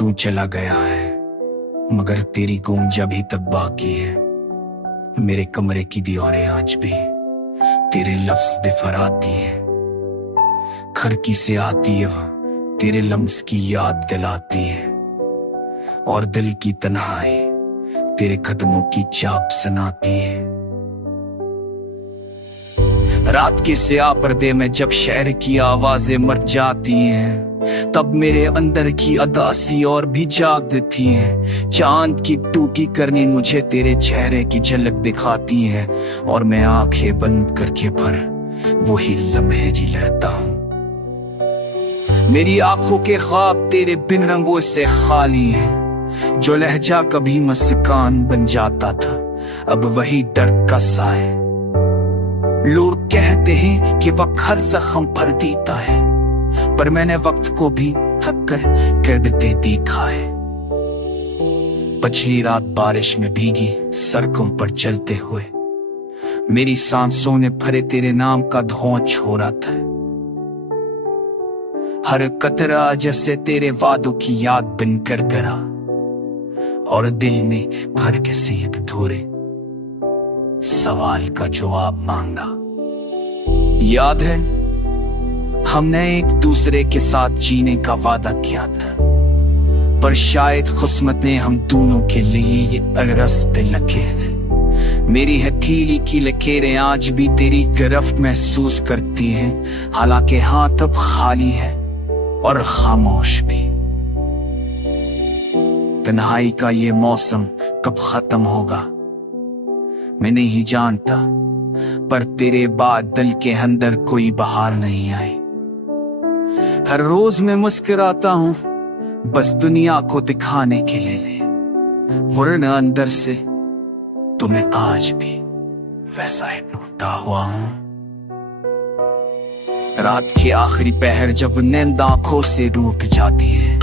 तू चला गया है, मगर तेरी गूंज अभी तक बाकी है। मेरे कमरे की दीवारें आज भी तेरे लफ्ज दिफराती है। खिड़की से आती है वह तेरे लम्स की याद दिलाती है, और दिल की तन्हाई तेरे कदमों की चाप सुनाती है। रात के स्याह पर्दे में जब शहर की आवाजें मर जाती हैं, तब मेरे अंदर की अदासी और भी जाग देती है। चांद की टूटी करनी मुझे तेरे चेहरे की झलक दिखाती है, और मैं आंखें बंद करके भर वही लम्हे जी लेता हूँ। मेरी आंखों के ख्वाब तेरे बिन रंगों से खाली हैं। जो लहजा कभी मुस्कान बन जाता था, अब वही डर का सा है। लोग कहते हैं कि वक्त हर जख्म भर देता है, पर मैंने वक्त को भी थक कर गिरते देखा है। पिछली रात बारिश में भीगी सड़कों पर चलते हुए मेरी सांसों ने भरे तेरे नाम का धुआं छोड़ा था। हर कतरा जैसे तेरे वादों की याद बनकर गिरा, और दिल ने भर के सीध धोरे सवाल का जवाब मांगा। याद है हमने एक दूसरे के साथ जीने का वादा किया था, पर शायद किस्मत ने हम दोनों के लिए ये रास्ते लिखे थे। मेरी हथेली की लकीरें आज भी तेरी गिरफ्त महसूस करती हैं, हालांकि हाथ अब खाली है और खामोश भी। तन्हाई का ये मौसम कब खत्म होगा मैं नहीं जानता, पर तेरे बाद दिल के अंदर कोई बहार नहीं आई। हर रोज मैं मुस्कुराता हूँ बस दुनिया को दिखाने के लिए, वरना अंदर से तो मैं आज भी वैसा ही टूटा हुआ हूँ। रात के आखिरी पहर जब नींद आंखों से रूठ जाती है,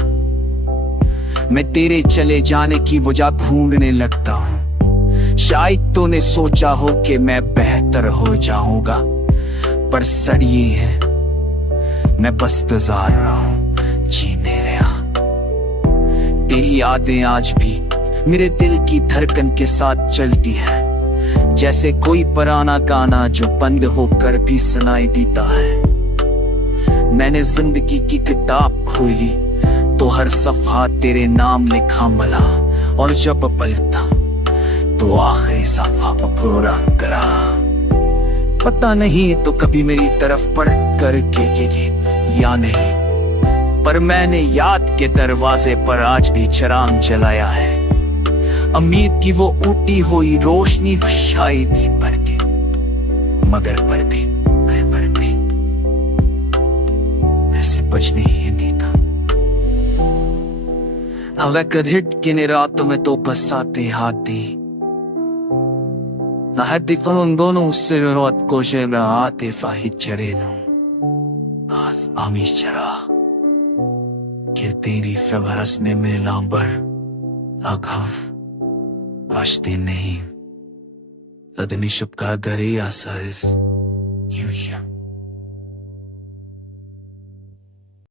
मैं तेरे चले जाने की वजह ढूंढने लगता हूँ। शायद तूने सोचा हो कि मैं बेहतर हो जाऊंगा, पर सर ये है मैं बस गुजार रहा हूँ जीने रहा। तेरी यादें आज भी मेरे दिल की धड़कन के साथ चलती है, जैसे कोई पुराना गाना जो बंद होकर भी सुनाई देता है। मैंने जिंदगी की किताब खोली तो हर सफ़ा तेरे नाम लिखा मिला, और जब पलटा तो आखिरी सफ़ा पूरा करा। पता नहीं तो कभी मेरी तरफ पढ़ कर के या नहीं, पर मैंने याद के दरवाजे पर आज भी चिराग जलाया है। उम्मीद की वो उठी हुई रोशनी शायद ही भर के, मगर पर भी ऐसे बचने ही देता। हवा कधिट किने रातों में तो बसाते हाथी Lahat dono sirot ko siya na ate fahit chareno. As amis chara. कि तेरी फवरस ने मेरे लांबर आगाव वास्ते नहीं अदमी शुभ का गरी आसाइस यूं